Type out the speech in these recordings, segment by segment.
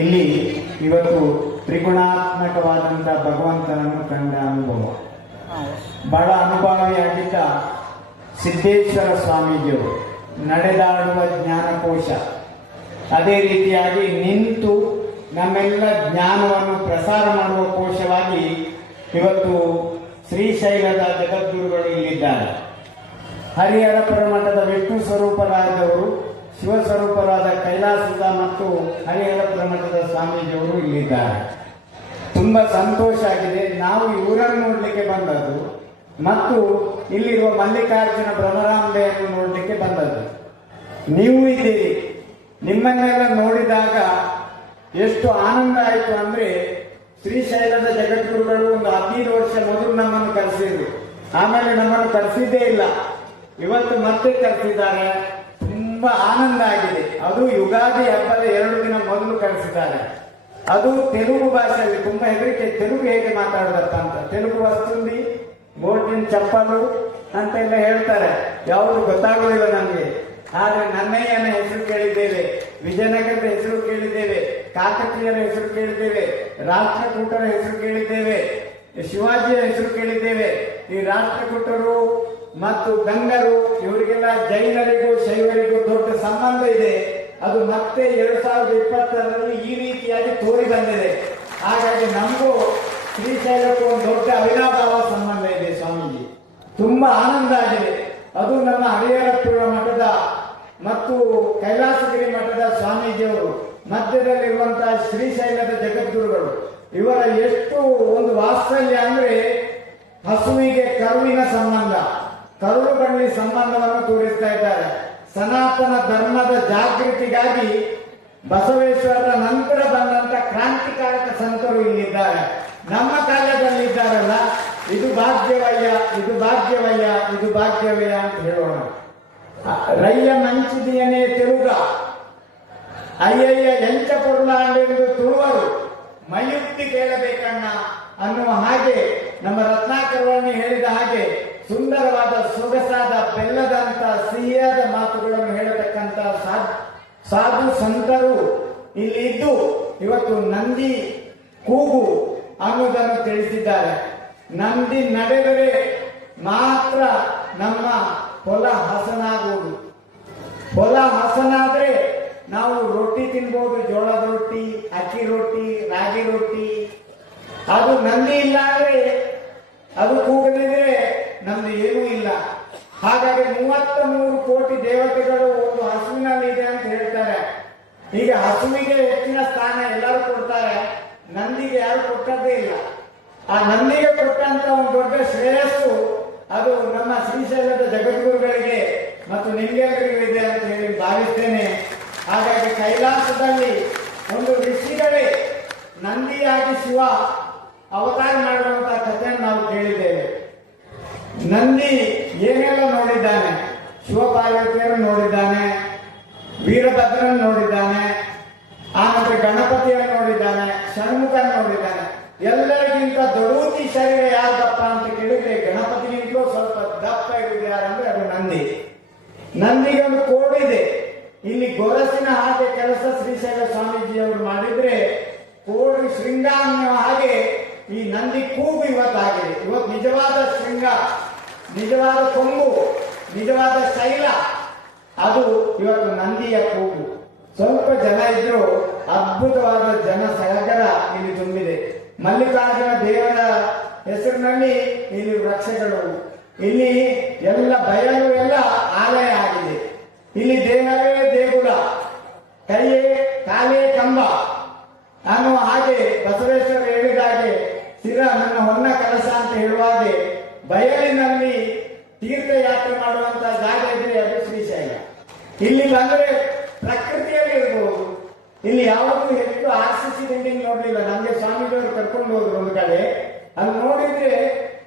ಇಲ್ಲಿ ಇವತ್ತು ತ್ರಿಗುಣಾತ್ಮಕವಾದಂಥ ಭಗವಂತನನ್ನು ಕಂಡ ಅನುಭವ. ಬಹಳ ಅನುಭವಿಯಾಗಿದ್ದ ಸಿದ್ದೇಶ್ವರ ಸ್ವಾಮೀಜಿಯವರು ನಡೆದಾಡುವ ಜ್ಞಾನಕೋಶ, ಅದೇ ರೀತಿಯಾಗಿ ನಿಂತು ನಮ್ಮೆಲ್ಲ ಜ್ಞಾನವನ್ನು ಪ್ರಸಾರ ಮಾಡುವ ಕೋಶವಾಗಿ ಇವತ್ತು ಶ್ರೀಶೈಲದ ಜಗದ್ಗುರುಗಳು ಇಲ್ಲಿದ್ದಾರೆ. ಹರಿಹರಪುರ ಮಠದ ವಿಷ್ಣು ಸ್ವರೂಪರಾದವರು, ಶಿವಸ್ವರೂಪರಾದ ಕೈಲಾಸದ ಮತ್ತು ಹರಿಹರಪುರ ಮಠದ ಸ್ವಾಮೀಜಿಯವರು ಇಲ್ಲಿದ್ದಾರೆ. ತುಂಬ ಸಂತೋಷ ಆಗಿದೆ. ನಾವು ಇವರನ್ನು ನೋಡಲಿಕ್ಕೆ ಬಂದದ್ದು ಮತ್ತು ಇಲ್ಲಿರುವ ಮಲ್ಲಿಕಾರ್ಜುನ ಭ್ರಮರಾಂಬೆಯನ್ನು ನೋಡಲಿಕ್ಕೆ ಬಂದದ್ದು. ನೀವು ಇದ್ದೀರಿ. ನಿಮ್ಮನ್ನೆಲ್ಲ ನೋಡಿದಾಗ ಎಷ್ಟು ಆನಂದ ಆಯಿತು ಅಂದ್ರೆ, ಶ್ರೀಶೈಲದ ಜಗದ್ಗುರುಗಳು ಒಂದು 15 ವರ್ಷ ಮೊದಲು ನಮ್ಮನ್ನು ಕರೆಸಿದ್ರು. ಆಮೇಲೆ ನಮ್ಮನ್ನು ಕರೆಸಿದ್ದೇ ಇಲ್ಲ. ಇವತ್ತು ಮತ್ತೆ ಕರೆಸಿದ್ದಾರೆ. ತುಂಬಾ ಆನಂದ ಆಗಿದೆ. ಅದು ಯುಗಾದಿ ಹಬ್ಬದ 2 ದಿನ ಮೊದಲು ಕರೆಸಿದ್ದಾರೆ. ಅದು ತೆಲುಗು ಭಾಷೆಯಲ್ಲಿ. ತುಂಬಾ ಹೆದರಿಕೆ, ತೆಲುಗು ಹೇಗೆ ಮಾತಾಡೋದಪ್ಪ ಅಂತ. ತೆಲುಗು ವಸ್ತುಂದಿ, ಬೋಟಿನ ಚಪ್ಪಲು ಅಂತೆಲ್ಲ ಹೇಳ್ತಾರೆ. ಯಾವುದು ಗೊತ್ತಾಗೋದಿಲ್ಲ ನಮಗೆ. ಆದ್ರೆ ನನ್ನಯ್ಯನ ಹೆಸರು ಕೇಳಿದ್ದೇವೆ, ವಿಜಯನಗರದ ಹೆಸರು ಕೇಳಿದ್ದೇವೆ, ಕಾಕತೀಯರ ಹೆಸರು ಕೇಳಿದ್ದೇವೆ, ರಾಷ್ಟ್ರಕೂಟರ ಹೆಸರು ಕೇಳಿದ್ದೇವೆ, ಶಿವಾಜಿಯ ಹೆಸರು ಕೇಳಿದ್ದೇವೆ. ಈ ರಾಷ್ಟ್ರಕೂಟರು ಮತ್ತು ಗಂಗರು ಇವರಿಗೆಲ್ಲ ಜೈನರಿಗೂ ಶೈವರಿಗೂ ದೊಡ್ಡ ಸಂಬಂಧ ಇದೆ. ಅದು ಮತ್ತೆ 2020ರಲ್ಲಿ ಈ ರೀತಿಯಾಗಿ ತೋರಿ ಬಂದಿದೆ. ಹಾಗಾಗಿ ನಮಗೂ ಶ್ರೀಶೈಲಕ್ಕೂ ಒಂದು ದೊಡ್ಡ ಅವಿನಾಭಾವ ಸಂಬಂಧ ಇದೆ. ಸ್ವಾಮೀಜಿ ತುಂಬಾ ಆನಂದ ಆಗಿದೆ. ಅದು ನಮ್ಮ ಹರಿಹರಪುರ ಮಠದ ಮತ್ತು ಕೈಲಾಸಗಿರಿ ಮಠದ ಸ್ವಾಮೀಜಿಯವರು, ಮಧ್ಯದಲ್ಲಿರುವಂತಹ ಶ್ರೀಶೈಲದ ಜಗದ್ಗುರುಗಳು, ಇವರ ಎಷ್ಟು ಒಂದು ವಾತ್ಸಲ್ಯ ಅಂದ್ರೆ, ಹಸುವಿಗೆ ಕರುವಿನ ಸಂಬಂಧ, ಕರುಳು ಬಳ್ಳಿ ಸಂಬಂಧವನ್ನು ತೋರಿಸ್ತಾ ಇದ್ದಾರೆ. ಸನಾತನ ಧರ್ಮದ ಜಾಗೃತಿಗಾಗಿ ಬಸವೇಶ್ವರರ ನಂತರ ಬಂದಂತ ಕ್ರಾಂತಿಕಾರಕ ಸಂತರು ಇಲ್ಲಿದ್ದಾರೆ. ನಮ್ಮ ಕಾಲದಲ್ಲಿದ್ದಾರಲ್ಲ, ಇದು ಭಾಗ್ಯವಯ್ಯ, ಇದು ಭಾಗ್ಯವಯ್ಯ, ಇದು ಭಾಗ್ಯವಯ್ಯ ಅಂತ ಹೇಳೋಣ. ರಯ್ಯ ಮಂಚಿದಿಯನೇ ತೆಲುಗ, ಅಯ್ಯಯ್ಯ ಎಂಚ ಪೊರ್ಲಾಂಡೆಂದು ತುಳುವರು, ಮಯುಕ್ತಿ ಕೇಳಬೇಕಣ್ಣ ಅನ್ನುವ ಹಾಗೆ ನಮ್ಮ ರತ್ನಾಕರವರ್ಣಿ ಹೇಳಿದ ಹಾಗೆ ಸುಂದರವಾದ ಸೊಗಸಾದ ಬೆಲ್ಲದಂತ ಸಿಹಿಯಾದ ಮಾತುಗಳನ್ನು ಹೇಳತಕ್ಕಂತ ಸಾಧು ಸಂತರು ಇಲ್ಲಿ ಇದ್ದು ಇವತ್ತು ನಂದಿ ಕೂಗು ಅನ್ನುವುದನ್ನು ತಿಳಿಸಿದ್ದಾರೆ. ನಂದಿ ನಡೆದರೆ ಮಾತ್ರ ನಮ್ಮ ಹೊಲ ಹಸನಾಗುವುದು. ಹೊಲ ಹಸನಾದ್ರೆ ನಾವು ರೊಟ್ಟಿ ತಿನ್ಬಹುದು, ಜೋಳದ ರೊಟ್ಟಿ, ಅಕ್ಕಿ ರೊಟ್ಟಿ, ರಾಗಿ ರೊಟ್ಟಿ. ಅದು ನಂದಿ ಇಲ್ಲ ಅಂದ್ರೆ, ಅದು ಕೂಗದಿದ್ರೆ ನಮ್ದು ಏನೂ ಇಲ್ಲ. ಹಾಗಾಗಿ 33 ಕೋಟಿ ದೇವತೆಗಳು ಒಂದು ಹಸುವಿನಲ್ಲಿ ಇದೆ ಅಂತ ಹೇಳ್ತಾರೆ. ಈಗ ಹಸುವಿಗೆ ಹೆಚ್ಚಿನ ಸ್ಥಾನ ಎಲ್ಲರೂ ಕೊಡ್ತಾರೆ, ನಂದಿಗೆ ಯಾರು ಕೊಟ್ಟದ್ದೇ ಇಲ್ಲ. ಆ ನಂದಿಗೆ ಕೊಟ್ಟಂತ ಒಂದು ದೊಡ್ಡ ಶ್ರೇಯಸ್ಸು ಅದು ನಮ್ಮ ಶ್ರೀಶೈಲದ ಜಗದ್ಗುರುಗಳಿಗೆ ಮತ್ತು ನಿಮ್ಗೆಲ್ಲರಿಗೂ ಇದೆ ಅಂತ ಹೇಳಿ ಭಾವಿಸ್ತೇನೆ. ಹಾಗಾಗಿ ಕೈಲಾಸದಲ್ಲಿ ಒಂದು ಋಷಿಗಳೇ ನಂದಿಯಾಗಿ ಶಿವ ಅವತಾರ ಮಾಡುವಂತಹ ಕಥೆಯನ್ನು ನಾವು ಕೇಳಿದ್ದೇವೆ. ನಂದಿ ಏನೆಲ್ಲ ನೋಡಿದ್ದಾನೆ, ಶಿವಪಾರ್ವತಿಯರನ್ನು ನೋಡಿದ್ದಾನೆ, ವೀರಭದ್ರನ್ ನೋಡಿದ್ದಾನೆ, ಆನಂತರ ಗಣಪತಿಯನ್ನು ನೋಡಿದ್ದಾನೆ, ಷಣ್ಮುಖನ್ ನೋಡಿದ್ದಾನೆ. ಎಲ್ಲರಿಗಿಂತ ದೊಡೂತಿ ಶರೀರ ಯಾರ್ದಪ್ಪ ಅಂತ ಕೇಳಿದ್ರೆ ಗಣಪತಿಗಿಂತಲೂ ಸ್ವಲ್ಪ ದಪ್ಪ ಇರುವುದು ಯಾರಂದ್ರೆ ಅದು ನಂದಿ. ನಂದಿಗೆ ಒಂದು ಕೋಡಿದೆ. ಇಲ್ಲಿ ಗೊರಸಿನ ಹಾಗೆ ಕೆಲಸ ಶ್ರೀಶೈಲ ಸ್ವಾಮೀಜಿಯವರು ಮಾಡಿದ್ರೆ ಕೋಡಿ ಶೃಂಗ ಅನ್ನೋ ಹಾಗೆ ಈ ನಂದಿ ಕೂಗು ಇವತ್ತಾಗಿದೆ. ಇವತ್ತು ನಿಜವಾದ ಶೃಂಗ, ನಿಜವಾದ ಕೊಂಬು, ನಿಜವಾದ ಶೈಲ ಅದು ಇವತ್ತು ನಂದಿಯ ಕೂಗು. ಸ್ವಲ್ಪ ಜನ ಇದ್ರು ಅದ್ಭುತವಾದ ಜನ ಸಾಗರ ಇಲ್ಲಿ ತುಂಬಿದೆ. ಮಲ್ಲಿಕಾರ್ಜುನ ದೇವರ ಹೆಸರಿನಲ್ಲಿ ಇಲ್ಲಿ ವೃಕ್ಷಗಳು, ಇಲ್ಲಿ ಎಲ್ಲ ಬಯಲು ಎಲ್ಲ ಆಲಯ ಆಗಿದೆ. ಇಲ್ಲಿ ದೇಹವೇ ದೇಗುಲ, ಕೈಯೇ ಕಾಲೇ ಕಂಬ ಅನ್ನುವ ಹಾಗೆ ಬಸವೇಶ್ವರ ಹೇಳಿದ ಹಾಗೆ ಸ್ಥಿರ ನನ್ನ ಹೊನ್ನ ಕಲಸ ಅಂತ ಹೇಳುವಾಗೆ ಬಯಲಿನಲ್ಲಿ ತೀರ್ಥಯಾತ್ರೆ ಮಾಡುವಂತಹ ಜಾಗ ಇದ್ರೆ ಅದು ಶ್ರೀಶೈಲ. ಇಲ್ಲಿ ಬಂದರೆ ಪ್ರಕೃತಿಯಲ್ಲಿ ಇರಬಹುದು. ಇಲ್ಲಿ ಯಾವುದು ಹೆಚ್ಚು RCC ಬಿಲ್ಡಿಂಗ್ ನೋಡ್ಲಿಲ್ಲ. ನಮ್ಗೆ ಸ್ವಾಮೀಜಿಯವರು ಕರ್ಕೊಂಡು ಹೋದ್ರು ಒಂದು ಕಡೆ. ಅಲ್ಲಿ ನೋಡಿದ್ರೆ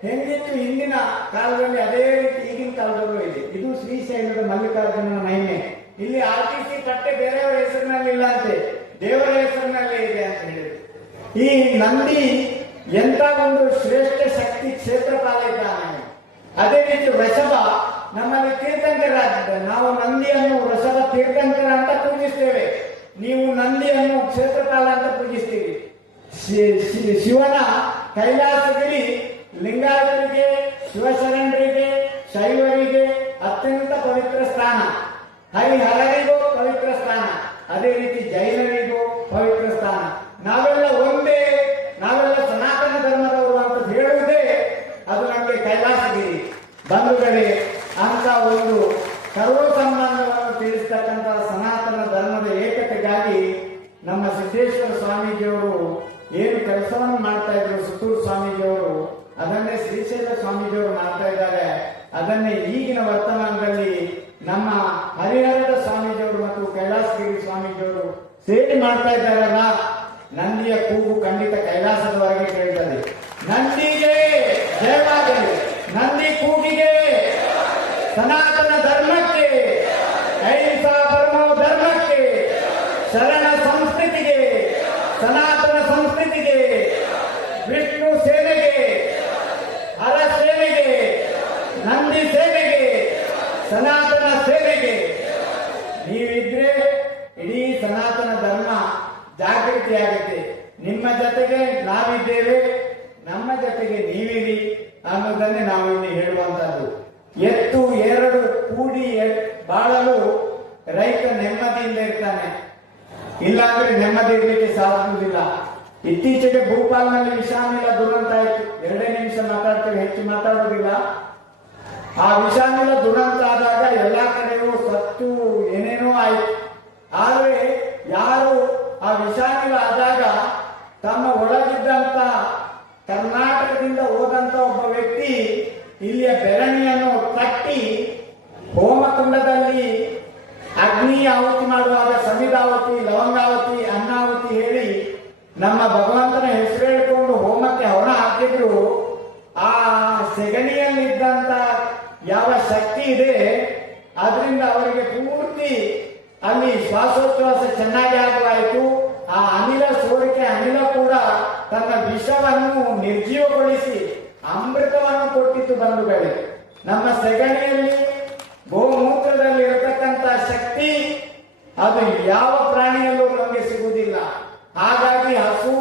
ಹೆಂಗಿತ್ತು ಹಿಂದಿನ ಕಾಲದಲ್ಲಿ ಅದೇ ರೀತಿ ಈಗಿನ ಕಾಲದಲ್ಲೂ ಇದೆ. ಇದು ಶ್ರೀಶೈಲದ ಮಲ್ಲಿಕಾರ್ಜುನ ಮಹಿಮೆ. ಇಲ್ಲಿ RTC ಕಟ್ಟೆ ಬೇರೆಯವರ ಹೆಸರಿನಲ್ಲಿ ಇಲ್ಲ ಅಂತೆ, ದೇವರ ಹೆಸರಿನಲ್ಲೇ ಇದೆ ಅಂತ ಹೇಳಿದ್ರು. ಈ ನಂದಿ ಎಂತ ಒಂದು ಶ್ರೇಷ್ಠ ಶಕ್ತಿ ಕ್ಷೇತ್ರಪಾಲ ಇದ್ದಾನೆ. ಅದೇ ರೀತಿ ವೃಷಭ ನಮ್ಮಲ್ಲಿ ತೀರ್ಥಂಕರಾಗಿದ್ದಾರೆ. ನಾವು ನಂದಿಯನ್ನು ವೃಷಭ ತೀರ್ಥಂಕರ ಅಂತ ಪೂಜಿಸ್ತೇವೆ. ನೀವು ನಂದಿಯನ್ನು ಕ್ಷೇತ್ರಪಾಲ ಅಂತ ಪೂಜಿಸ್ತೀರಿ. ಶಿವನ ಕೈಲಾಸಗಿರಿ ಲಿಂಗಾಯತರಿಗೆ, ಶಿವಶರಣರಿಗೆ, ಶೈವರಿಗೆ ಅತ್ಯಂತ ಪವಿತ್ರ ಸ್ಥಾನ, ಹರಿಹರರಿಗೂ ಪವಿತ್ರ ಸ್ಥಾನ, ಅದೇ ರೀತಿ ಜೈನರಿಗೂ ಪವಿತ್ರ ಸ್ಥಾನ. ನಾವೆಲ್ಲ ಒಂದೇ, ನಾವೆಲ್ಲ ಸನಾತನ ಧರ್ಮದವರು ಅಂತ ಹೇಳುವುದೇ ಅದು ನಮಗೆ ಕೈಲಾಸಗಿರಿ. ಬಂಧುಗಳೇ, ಅಂತ ಒಂದು ಸರ್ವ ಸಂಬಂಧವನ್ನು ತಿಳಿಸ್ತಕ್ಕಂಥ ಸನಾತನ ಧರ್ಮದ ಏಕತೆಗಾಗಿ ನಮ್ಮ ಸಿದ್ದೇಶ್ವರ ಸ್ವಾಮೀಜಿಯವರು ಏನು ಕೆಲಸವನ್ನು ಮಾಡ್ತಾ ಇದ್ರು, ಸುತ್ತೂರು ಸ್ವಾಮೀಜಿಯವರು ಅದನ್ನೇ ಶ್ರೀಶೈಲ ಸ್ವಾಮೀಜಿಯವರು ಮಾಡ್ತಾ ಇದ್ದಾರೆ. ಅದನ್ನೇ ಈಗಿನ ವರ್ತಮಾನದಲ್ಲಿ ನಮ್ಮ ಹರಿಹರದ ಸ್ವಾಮೀಜಿಯವರು ಮತ್ತು ಕೈಲಾಸಗಿರಿ ಸ್ವಾಮೀಜಿಯವರು ಸೇರಿ ಮಾಡ್ತಾ ಇದ್ದಾರಲ್ಲ. ನಂದಿಯ ಕೂಗು ಖಂಡಿತ ಕೈಲಾಸದವರೆಗೆ ಕೇಳ್ತದೆ. ನಂದಿಗೆ ಜಯವಾಗಲಿ, ನಂದಿ ಕೂಗಿಗೆ, ಸನಾತನ ಧರ್ಮಕ್ಕೆ, ಅಹಿಂಸಾ ಪರಮೋ ಧರ್ಮಕ್ಕೆ, ಶರಣ ಸಂಸ್ಕೃತಿಗೆ, ಸನಾತನ ಸಂಸ್ಕೃತಿಗೆ, ವಿಷ್ಣು ಸೇವೆಗೆ, ಹರ ಸೇವೆಗೆ, ನಂದಿ ಸೇವೆಗೆ, ಸನಾತನ ಸೇವೆಗೆ. ನೀವಿದ್ರೆ ಇಡೀ ಸನಾತನ ಧರ್ಮ ಜಾಗೃತಿಯಾಗುತ್ತೆ. ನಿಮ್ಮ ಜೊತೆಗೆ ನಾವಿದ್ದೇವೆ, ನಮ್ಮ ಜೊತೆಗೆ ನೀವಿರಿ ಅನ್ನೋದನ್ನೇ ನಾವು ಇಲ್ಲಿ ಹೇಳುವಂತದ್ದು. ಎತ್ತು ಎರಡು ಕೂಡಿ ಬಾಳಲು ರೈತ ನೆಮ್ಮದಿಯಿಂದ ಇರ್ತಾನೆ, ಇಲ್ಲಾಂದ್ರೆ ನೆಮ್ಮದಿ ಇರಲಿಕ್ಕೆ ಸಾಧ್ಯವಿಲ್ಲ. ಇತ್ತೀಚೆಗೆ ಭೂಪಾಲ್ನಲ್ಲಿ ವಿಷಾನಿಲ ದುರಂತ ಆಯ್ತು. 2 ನಿಮಿಷ ಮಾತಾಡ್ತೇವೆ, ಹೆಚ್ಚು ಮಾತಾಡುವುದಿಲ್ಲ. ಆ ವಿಷಾನಿಲ ದುರಂತ ಆದಾಗ ಎಲ್ಲಾ ಕಡೆಯೂ ಸತ್ತು ಏನೇನೋ ಆಯ್ತು. ಆದರೆ ಯಾರು ಆ ವಿಷಾನಿಲ ಆದಾಗ ತಮ್ಮ ಒಳಗಿದ್ದಂತ ಕರ್ನಾಟಕದಿಂದ ಹೋದಂತ ಒಬ್ಬ ವ್ಯಕ್ತಿ ಇಲ್ಲಿಯ ಬೆರಣಿಯನ್ನು ತಟ್ಟಿ ಹೋಮಕುಂಡದಲ್ಲಿ ಅಗ್ನಿ ಆಹುತಿ ಮಾಡುವಾಗ ಸಮಿದಾವತಿ, ಲವಂಗಾವತಿ, ಅನ್ನಾವತಿ ಹೇಳಿ ನಮ್ಮ ಭಗವಂತನ ಹೆಸರು ಹೇಳಿಕೊಂಡು ಹೋಮಕ್ಕೆ ಹವನ ಹಾಕಿದ್ರು. ಆ ಸೆಗಣಿಯಲ್ಲಿದ್ದಂತ ಯಾವ ಶಕ್ತಿ ಇದೆ ಅದರಿಂದ ಅವರಿಗೆ ಪೂರ್ತಿ ಅಲ್ಲಿ ಶ್ವಾಸೋಚ್ಛ್ವಾಸ ಚೆನ್ನಾಗಿ ಆಗುವಾಯಿತು. ಆ ಅನಿಲ ಸೋರಿಕೆ ಅನಿಲ ಕೂಡ ತನ್ನ ವಿಷವನ್ನು ನಿರ್ಜೀವಗೊಳಿಸಿ ಅಮೃತವನ್ನು ಕೊಟ್ಟಿತ್ತು. ಬಂಧುಗಳೇ, ನಮ್ಮ ಸೆಗಣಿಯಲ್ಲಿ ಗೋಮೂತ್ರದಲ್ಲಿ ಇರತಕ್ಕಂತ ಶಕ್ತಿ ಅದು ಯಾವ ಪ್ರಾಣಿಯಲ್ಲೂ ನಮಗೆ ಸಿಗುವುದಿಲ್ಲ. ಹಾಗಾಗಿ ಹಸು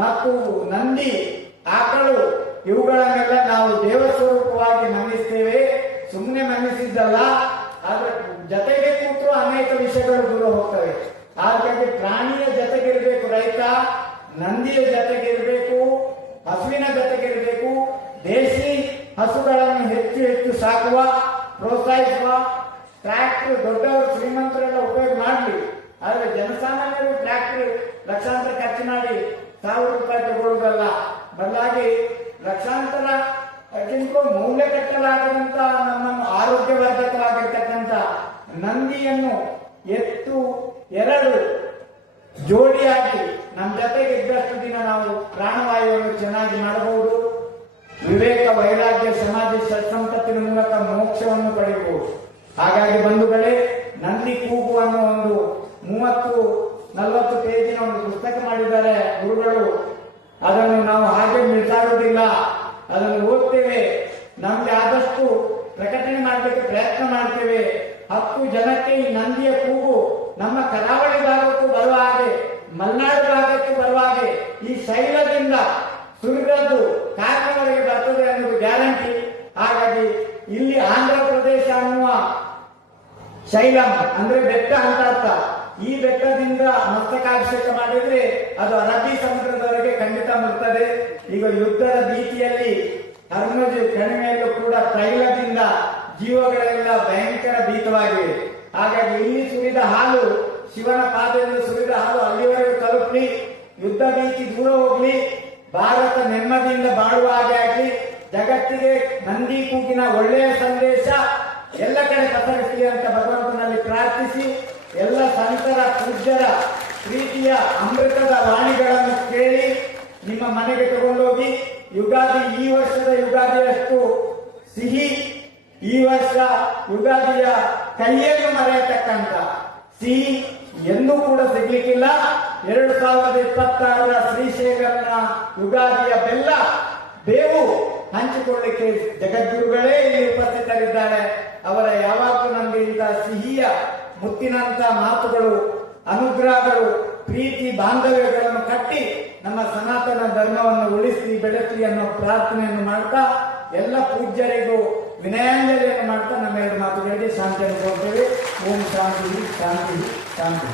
ಮತ್ತು ನಂದಿ, ಆಕಳು ಇವುಗಳನ್ನೆಲ್ಲ ನಾವು ದೇವಸ್ವರೂಪವಾಗಿ ಮನ್ನಿಸ್ತೇವೆ. ಸುಮ್ಮನೆ ಮನ್ನಿಸಿದ್ದಲ್ಲ, ಆದ್ರೆ ಜೊತೆಗೆ ಕೂತು ಅನೇಕ ವಿಷಯಗಳು ದೂರ ಹೋಗ್ತವೆ. ಹಾಗಾಗಿ ಪ್ರಾಣಿಯ ಜೊತೆಗಿರಬೇಕು ರೈತ, ನಂದಿಯ ಜೊತೆಗಿರಬೇಕು, ಹಸುವಿನ ಜೊತೆಗಿರಬೇಕು. ದೇಶಿ ಹಸುಗಳನ್ನು ಹೆಚ್ಚು ಹೆಚ್ಚು ಸಾಕುವ, ಪ್ರೋತ್ಸಾಹಿಸುವ. ಟ್ರ್ಯಾಕ್ಟರ್ ದೊಡ್ಡವರು ಶ್ರೀಮಂತರೆಲ್ಲ ಉಪಯೋಗ ಮಾಡಲಿ, ಆದ್ರೆ ಜನಸಾಮಾನ್ಯರು ಟ್ರ್ಯಾಕ್ಟರ್ ಲಕ್ಷಾಂತರ ಖರ್ಚು ಮಾಡಿ 1000 ರೂಪಾಯಿ ತಗೊಳ್ಳುವುದಲ್ಲ. ಬದಲಾಗಿ ಲಕ್ಷಾಂತರ ಮೌಲ್ಯ ಕಟ್ಟಲಾಗದಂತ ನಮ್ಮನ್ನು ಆರೋಗ್ಯವರ್ಧಕವಾಗಿರ್ತಕ್ಕಂಥ ನಂದಿಯನ್ನು ಎತ್ತು 2 ಜೋಡಿಯಾಗಿ ನಮ್ಮ ಜೊತೆಗೆ ಇದ್ದಷ್ಟು ದಿನ ನಾವು ಪ್ರಾಣವಾಯುವನ್ನು ಚೆನ್ನಾಗಿ ಮಾಡಬಹುದು. ವಿವೇಕ, ವೈರಾಗ್ಯ, ಸಮಾಧಿ, ಸತ್ಸಂಪತ್ತಿನ ಮೂಲಕ ಮೋಕ್ಷವನ್ನು ಪಡೆಯಬಹುದು. ಹಾಗಾಗಿ ಬಂಧುಗಳೇ, ನಂದಿ ಕೂಗು ಅನ್ನೋ ಒಂದು 30-40 ಪೇಜಿನ ಒಂದು ಪುಸ್ತಕ ಮಾಡಿದ್ದಾರೆ ಗುರುಗಳು. ಅದನ್ನು ನಾವು ಹಾಗೆ ಬಿಸಾಡುವುದಿಲ್ಲ, ಅದನ್ನು ಓದ್ತೇವೆ. ನಮ್ಗೆ ಆದಷ್ಟು ಪ್ರಕಟಣೆ ಮಾಡಲಿಕ್ಕೆ ಪ್ರಯತ್ನ ಮಾಡ್ತೇವೆ. 10 ಜನಕ್ಕೆ ಈ ನಂದಿಯ ಕೂಗು ನಮ್ಮ ಕರಾವಳಿ ಭಾಗಕ್ಕೂ ಬರುವ ಹಾಗೆ, ಮಲೆನಾಡು ಭಾಗಕ್ಕೆ ಬರುವ ಹಾಗೆ, ಈ ಶೈಲದಿಂದ ಸುರಿದದ್ದು ಕಾರಣವರೆಗೆ ಬರ್ತದೆ ಅನ್ನೋದು ಗ್ಯಾರಂಟಿ. ಹಾಗಾಗಿ ಇಲ್ಲಿ ಆಂಧ್ರ ಪ್ರದೇಶ ಅನ್ನುವ ಶೈಲಂ ಅಂದ್ರೆ ಬೆಟ್ಟ ಅಂತ ಅರ್ಥ. ಈ ಬೆಟ್ಟದಿಂದ ಮಸ್ತಕಾಭಿಷೇಕ ಮಾಡಿದ್ರೆ ಅದು ಅರಬ್ಬಿ ಸಮುದ್ರದವರೆಗೆ ಖಂಡಿತ ಮುಟ್ತದೆ. ಈಗ ಯುದ್ಧದ ಭೀತಿಯಲ್ಲಿ ಹರ್ಮುಜ್ ಕಣಿವೆಯಲ್ಲೂ ಕೂಡ ತೈಲದಿಂದ ಜೀವಗಳೆಲ್ಲ ಭಯಂಕರ ಭೀತವಾಗಿವೆ. ಹಾಗಾಗಿ ಇಲ್ಲಿ ಸುರಿದ ಹಾಲು, ಶಿವನ ಪಾದದಿಂದ ಸುರಿದ ಹಾಲು ಅಲ್ಲಿವರೆಗೂ ತಲುಪಲಿ, ಯುದ್ಧ ಭೀತಿ ದೂರ ಹೋಗ್ಲಿ, ಭಾರತ ನೆಮ್ಮದಿಯಿಂದ ಬಾಳುವ ಹಾಗೆ ಆಗಲಿ, ಜಗತ್ತಿಗೆ ನಂದಿ ಕೂಗಿನ ಒಳ್ಳೆಯ ಸಂದೇಶ ಎಲ್ಲ ಕಡೆ ಪಸರಿಸಲಿ ಅಂತ ಭಗವಂತನಲ್ಲಿ ಪ್ರಾರ್ಥಿಸಿ, ಎಲ್ಲ ಸಂತರ ಪೂಜ್ಯರ ಪ್ರೀತಿಯ ಅಮೃತದ ವಾಣಿಗಳನ್ನು ಕೇಳಿ ನಿಮ್ಮ ಮನೆಗೆ ತಗೊಂಡೋಗಿ. ಯುಗಾದಿ ಈ ವರ್ಷದ ಯುಗಾದಿಯಷ್ಟು ಸಿಹಿ, ಈ ವರ್ಷ ಯುಗಾದಿಯ ಕೈಯನ್ನು ಮರೆಯತಕ್ಕಂತ ಸಿಹಿ ಎಂದೂ ಕೂಡ ಸಿಗ್ಲಿಕ್ಕಿಲ್ಲ. 2026ರ ಶ್ರೀಶೈಲಂನ ಯುಗಾದಿಯ ಬೆಲ್ಲ, ಬೇವು ಹಂಚಿಕೊಳ್ಳಿಕ್ಕೆ ಜಗದ್ಗುರುಗಳೇ ಇಲ್ಲಿ ಉಪಸ್ಥಿತರಿದ್ದಾರೆ. ಅವರ ಯಾವಾಗಲೂ ನಮಗೆ ಇಂಥ ಸಿಹಿಯ ಮುತ್ತಿನಂತ ಮಾತುಗಳು ಅನುಗ್ರಹಗಳು, ಪ್ರೀತಿ, ಬಾಂಧವ್ಯಗಳನ್ನು ಕಟ್ಟಿ ನಮ್ಮ ಸನಾತನ ಧರ್ಮವನ್ನು ಉಳಿಸಿ ಬೆಳೆಸಲಿ ಅನ್ನೋ ಪ್ರಾರ್ಥನೆಯನ್ನು ಮಾಡ್ತಾ ಎಲ್ಲ ಪೂಜ್ಯರಿಗೂ ವಿನಯಾಂಜಲಿಯನ್ನು ಮಾಡ್ತಾ ನಮ್ಮ ಎರಡು ಮಾತುಗಳಿಗೆ ಶಾಂತಿಯನ್ನು ಕೊಡ್ತೇವೆ. ಓಂ ಶಾಂತಿ ಶಾಂತಿ ಶಾಂತಿ.